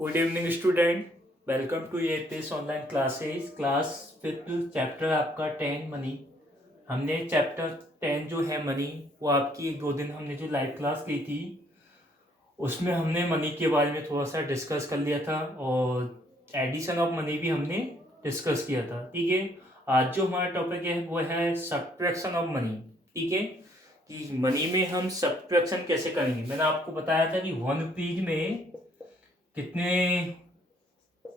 Good evening student. Welcome to APS online classes. Class fifth chapter आपका 10 money. हमने chapter 10 जो है money वो आपकी एक दो दिन हमने जो लाइव क्लास ली थी उसमें हमने मनी के बारे में थोड़ा सा डिस्कस कर लिया था और एडिशन ऑफ मनी भी हमने डिस्कस किया था. ठीक है. आज जो हमारा टॉपिक है वो है सब्ट्रैक्शन ऑफ मनी. ठीक है कि मनी में हम सब्ट्रैक्शन कैसे करेंगे. मैंने आपको बताया था कि 1 रुपीज में कितने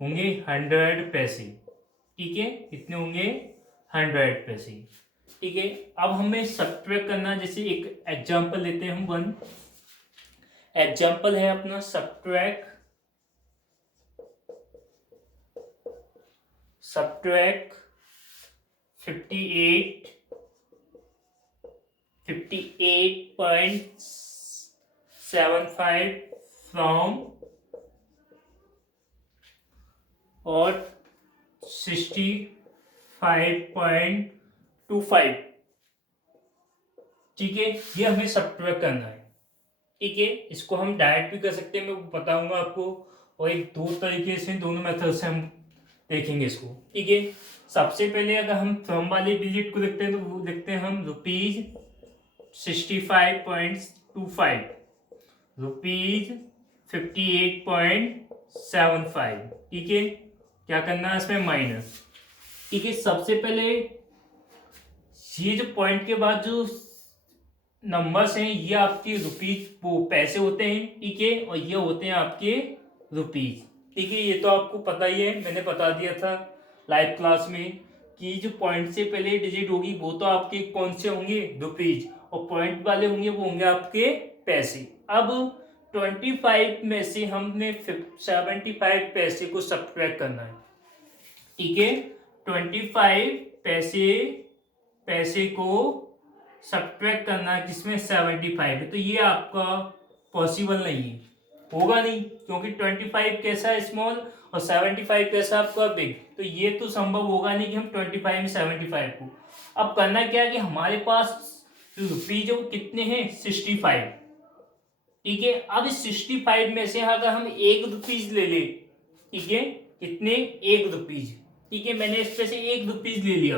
होंगे 100 पैसे. ठीक है. कितने होंगे 100 पैसे. ठीक है. अब हमें सब्ट्रैक्ट करना. जैसे एक एग्जांपल लेते हैं हम. वन एग्जांपल है अपना सब्ट्रैक्ट 58.75 फ्रॉम और 65.25. ठीक है. ये हमें सब्ट्रैक्ट करना है. ठीक है. इसको हम डायरेक्ट भी कर सकते हैं, मैं बताऊंगा आपको, और एक दो तरीके से दोनों मेथड से हम देखेंगे इसको. ठीक है. सबसे पहले अगर हम फ्रॉम वाले डिजिट को देखते हैं तो वो देखते हैं हम ₹65.25 ₹58.75. ठीक है. क्या करना है इसमें माइनस. ठीक है. सबसे पहले ये जो पॉइंट के बाद जो नंबर्स हैं ये आपके रुपीज वो पैसे होते हैं. ठीक है. और ये होते हैं आपके रुपीज. ठीक है. ये तो आपको पता ही है, मैंने बता दिया था लाइव क्लास में कि जो पॉइंट से पहले डिजिट होगी वो तो आपके कौन से होंगे रुपीज, और पॉइंट वाले होंगे वो होंगे आपके पैसे. अब 25 में से हमने 75 पैसे को सब्ट्रैक्ट करना है. ठीक है. 25 पैसे को सब्ट्रैक्ट करना है जिसमें 75 है. तो ये आपका पॉसिबल नहीं है, होगा नहीं, क्योंकि 25 कैसा है स्मॉल और 75 कैसा आपका बिग. तो ये तो संभव होगा नहीं कि हम 25 में 75 को. अब करना क्या है कि हमारे पास रुपीज वो कितने हैं 65. ठीक है. अब इस 65 में से अगर हम 1 रुपीज ले ले. ठीक है. कितने 1 रुपीज. ठीक है. मैंने इस पे से 1 रुपीज ले लिया.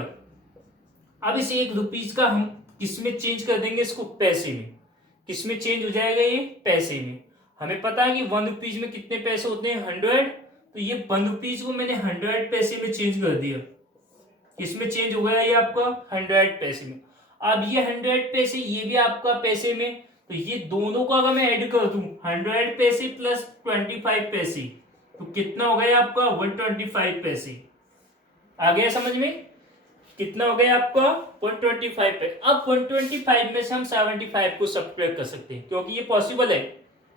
अब इस 1 रुपीज का हम किस में चेंज कर देंगे, इसको पैसे में. किस में चेंज हो जाएगा ये पैसे में. हमें पता है कि 1 रुपीज में कितने पैसे होते हैं 100. तो ये 1 रुपीज को मैंने 100 पैसे में चेंज कर दिया. किसमें चेंज हो गया ये आपका 100 पैसे में. अब ये 100 पैसे ये भी आपका पैसे में. तो ये दोनों को अगर मैं ऐड कर दूं 100 पैसे प्लस 25 पैसे तो कितना हो गया आपका 125 पैसे. आ गया समझ में. कितना हो गया आपका 125 पे. अब 125 में से हम 75 को सब्ट्रैक्ट कर सकते हैं क्योंकि ये पॉसिबल है.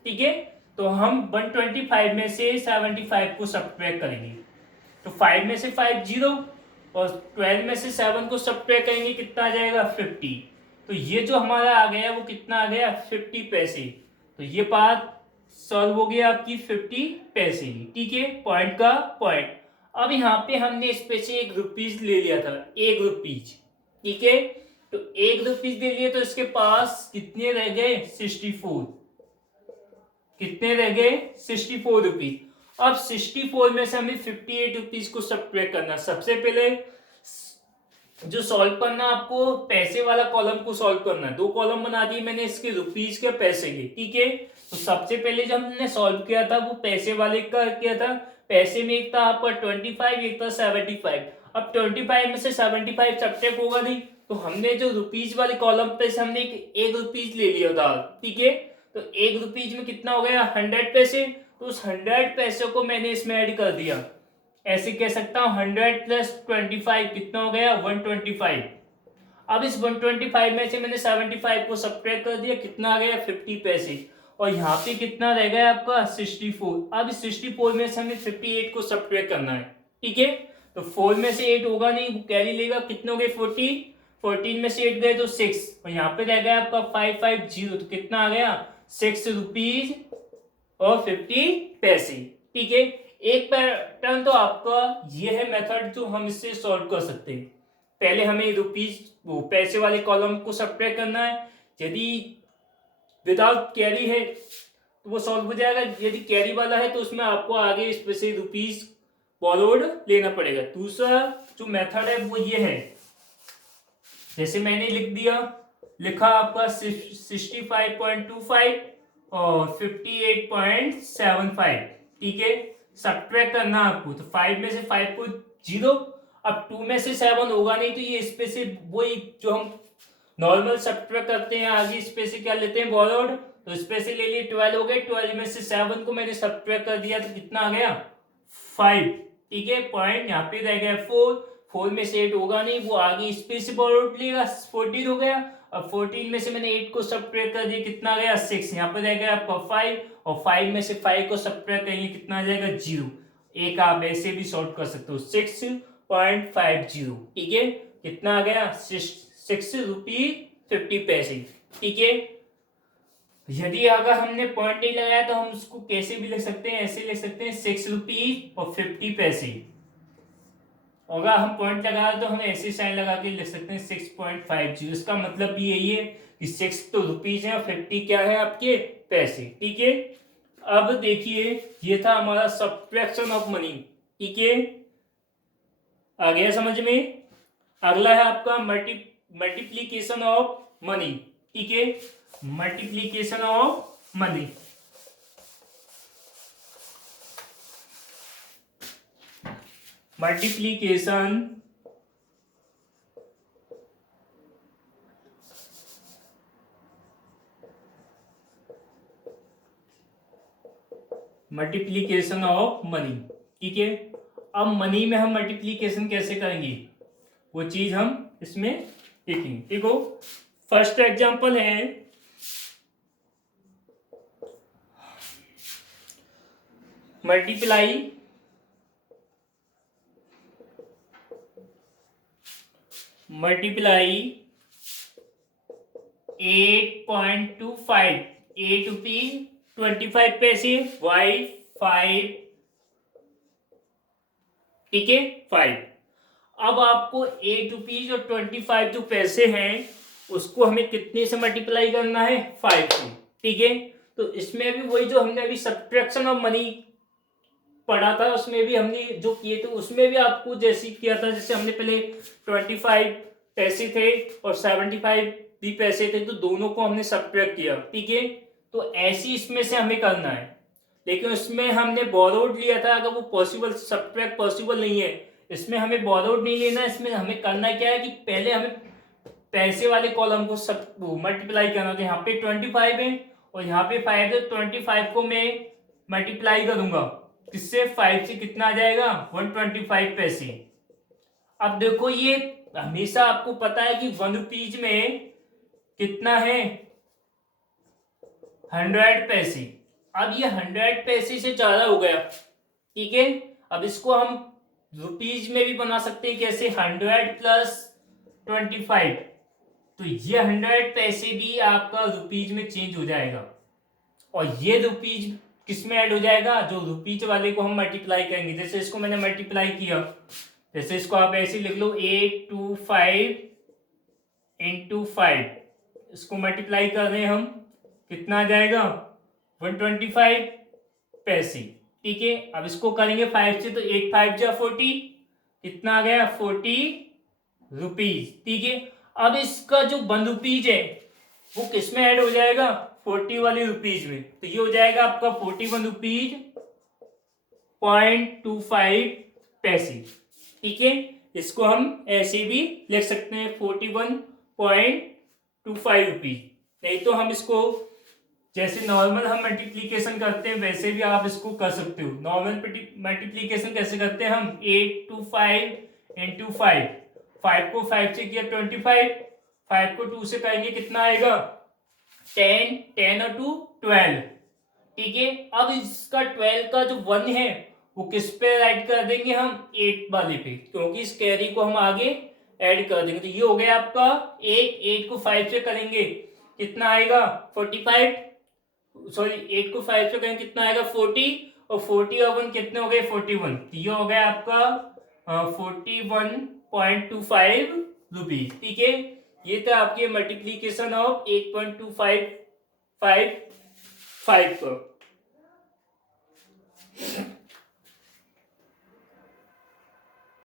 ठीक है. तो हम 125 में से 75 को सब्ट्रैक्ट करेंगे. तो 5 में से 5 0 और 12 में से 7 को सब्ट्रैक्ट करेंगे कितना आ जाएगा 50. तो ये जो हमारा आ गया वो कितना आ गया 50 पैसे. तो ये बात सॉल्व हो गया आपकी 50 पैसे. ठीक है. पॉइंट का पॉइंट. अब यहाँ पे हमने इस पे से 1 रुपीज ले लिया था 1 रुपीज. ठीक है. तो 1 रुपीज ले लिए तो इसके पास कितने रह गए 64. कितने रह गए 64 रुपीज. अब 64 में से हमें 58 रुपीज को सब्ट्रैक्ट करना. सबसे पहले जो सॉल्व करना आपको पैसे वाला कॉलम को सॉल्व करना है. 2 कॉलम बना दिए मैंने इसके रुपीज के पैसे के. ठीक है. तो सबसे पहले जो हमने सॉल्व किया था वो पैसे वाले का किया था. पैसे में एक था आपका 25 एक था 75. अब 25 में से 75 सब्ट्रैक्ट होगा नहीं तो हमने जो रुपीज वाले कॉलम पे से हमने 1 रुपीज ले लिया था. ठीक है. तो 1 रुपीज में कितना हो गया 100 पैसे. तो उस 100 पैसे को मैंने इसमें ऐड कर दिया. ऐसे कह सकता हूं 100 प्लस 25 कितना हो गया 125. अब इस 125 में से मैंने 75 को सब्ट्रैक्ट कर दिया. कितना आ गया 50 पैसे. और यहाँ पे कितना रह गया आपका 64. अब इस 64 में से हमें 58 को सब्ट्रैक्ट करना है. ठीक है. तो 4 में से 8 होगा नहीं, वो कैरी लेगा. कितने हो गए 14. 14 में से 8 गए तो 6. और यहाँ पे रह गया आपका 550. तो कितना आ गया 6 रुपीज और 50 पैसे. ठीक है. एक पैटर्न तो आपका ये है मेथड जो हम इससे सॉल्व कर सकते हैं. पहले हमें रुपीज वो पैसे वाले कॉलम को सब्ट्रैक्ट करना है. यदि विदाउट कैरी है तो वो सॉल्व हो जाएगा। यदि कैरी वाला है तो उसमें आपको आगे इसमें से रुपीज बोरोड लेना पड़ेगा। दूसरा जो मेथड है वो ये है, जैसे मैंने लिखा आपका 65.25 और 58.75, ठीक है। सब्ट्रैक्ट करना आपको, तो 5 में से 5 को 0, अब 2 में से 7 होगा नहीं, तो ये इसमें से वही जो हम नॉर्मल सब्ट्रैक्ट करते हैं, आगे इसमें से क्या लेते हैं बोरोड, तो इसमें से ले लिए 12 हो गए, 12 में से 7 को मैंने सब्ट्रैक्ट कर दिया तो कितना आ गया 5, ठीक है। पॉइंट यहाँ पे रह गया 4, 4 में से 8 होगा नहीं, वो आगे स्पेस से बोरोड लेगा, 14 हो गया। अब 14 में से मैंने 8 को सब्ट्रैक्ट कर दिया, कितना आ गया 6, यहाँ पे रह गया आपका 5, और 5 में से 5 को सब्ट्रैक्ट करेंगे कितना आ जाएगा 0। एक आप ऐसे भी सॉल्व कर सकते हो 6.50, ठीक है। कितना आ गया 6 रुपीज 50 पैसे, ठीक है। यदि अगर हमने पॉइंट नहीं लगाया तो हम उसको कैसे भी लिख सकते हैं, ऐसे लिख सकते हैं 6 रुपीज और 50 पैसे। अगर हम पॉइंट लगाया तो हम ऐसे साइन लगा के लिख सकते हैं 6.50। इसका मतलब भी यही है कि 6 तो रुपीज है और 50 क्या है आपके पैसे, ठीक है। अब देखिए ये था हमारा सब्ट्रैक्शन ऑफ मनी, ठीक है। आ गया समझ में। अगला है आपका मल्टीप्लीकेशन ऑफ मनी, ठीक है। Multiplication of money, multiplication multiplication of money, ठीक है। अब मनी में हम मल्टीप्लीकेशन कैसे करेंगे वो चीज हम इसमें देखेंगे। देखो फर्स्ट एग्जांपल है मल्टीप्लाई 8.25, 8 रुपीज 25 पैसे, वाई 5, ठीक है 5। अब आपको 8 रुपीज और 25 जो पैसे हैं उसको हमें कितने से मल्टीप्लाई करना है 5 से, ठीक है। तो इसमें भी वही जो हमने अभी सब्ट्रैक्शन ऑफ मनी पढ़ा था उसमें भी हमने जो किए थे उसमें भी आपको जैसे किया था, जैसे हमने पहले 25 पैसे थे और 75 भी पैसे थे, तो दोनों को हमने सब्ट्रैक्ट किया, ठीक है। तो ऐसी इसमें से हमें करना है, लेकिन उसमें हमने बोरोड लिया था। अगर वो पॉसिबल सब्ट्रैक्ट पॉसिबल नहीं है, इसमें हमें बोरोड नहीं लेना। इसमें हमें करना क्या है कि पहले हमें पैसे वाले कॉलम को सब मल्टीप्लाई करना। तो यहाँ पे 25 है और यहाँ पे 5 है, 25 को मैं मल्टीप्लाई करूंगा किससे 5 से, कितना आ जाएगा 125 पैसे। अब देखो ये हमेशा आपको पता है कि 1 रुपीज में कितना है 100 पैसे। अब ये 100 पैसे से ज्यादा हो गया, ठीक है। अब इसको हम रुपीज में भी बना सकते हैं, कैसे 100 प्लस 25, तो ये 100 पैसे भी आपका रुपीज में चेंज हो जाएगा और ये रुपीज किस में ऐड हो जाएगा, जो रुपीज वाले को हम मल्टीप्लाई करेंगे। जैसे इसको मैंने मल्टीप्लाई किया, जैसे इसको आप ऐसे लिख लो 825 इंटू 5, इसको मल्टीप्लाई कर रहे हैं हम, कितना आ जाएगा 125 पैसे, ठीक है। अब इसको करेंगे 5 से, तो 8 5 जा 40, कितना आ गया 40 रुपीज, ठीक है। अब इसका जो 1 रुपीज है वो किस में ऐड हो जाएगा 40 वाली रुपीज में, तो ये हो जाएगा आपका 41 रुपीज 0.25 पैसे, ठीक है। इसको हम ऐसे भी लिख सकते हैं 41.25 रुपीज। नहीं तो हम इसको जैसे नॉर्मल हम मल्टीप्लीकेशन करते हैं वैसे भी आप इसको कर सकते हो। नॉर्मल मल्टीप्लीकेशन कैसे करते हैं हम 825 इंटू 5, 5 को 5 से किया 25, 5 को 2 से करेंगे कितना आएगा 10, 10 और 2 12, ठीक है। अब इसका 12 का जो 1 है वो किस पे राइट कर देंगे हम 8 वाले पे, क्योंकि इस कैरी को हम आगे ऐड कर देंगे। तो ये हो गया आपका 8 को 5 से करेंगे कितना आएगा 45, सॉरी 8 को 5 से करेंगे कितना आएगा 40, और 40 और 1 कितने हो गए 41, तो ये हो गया आपका 41.25 रुपीज, ठीक है। ये था आपके मल्टीप्लीकेशन ऑफ 8.255 5 का।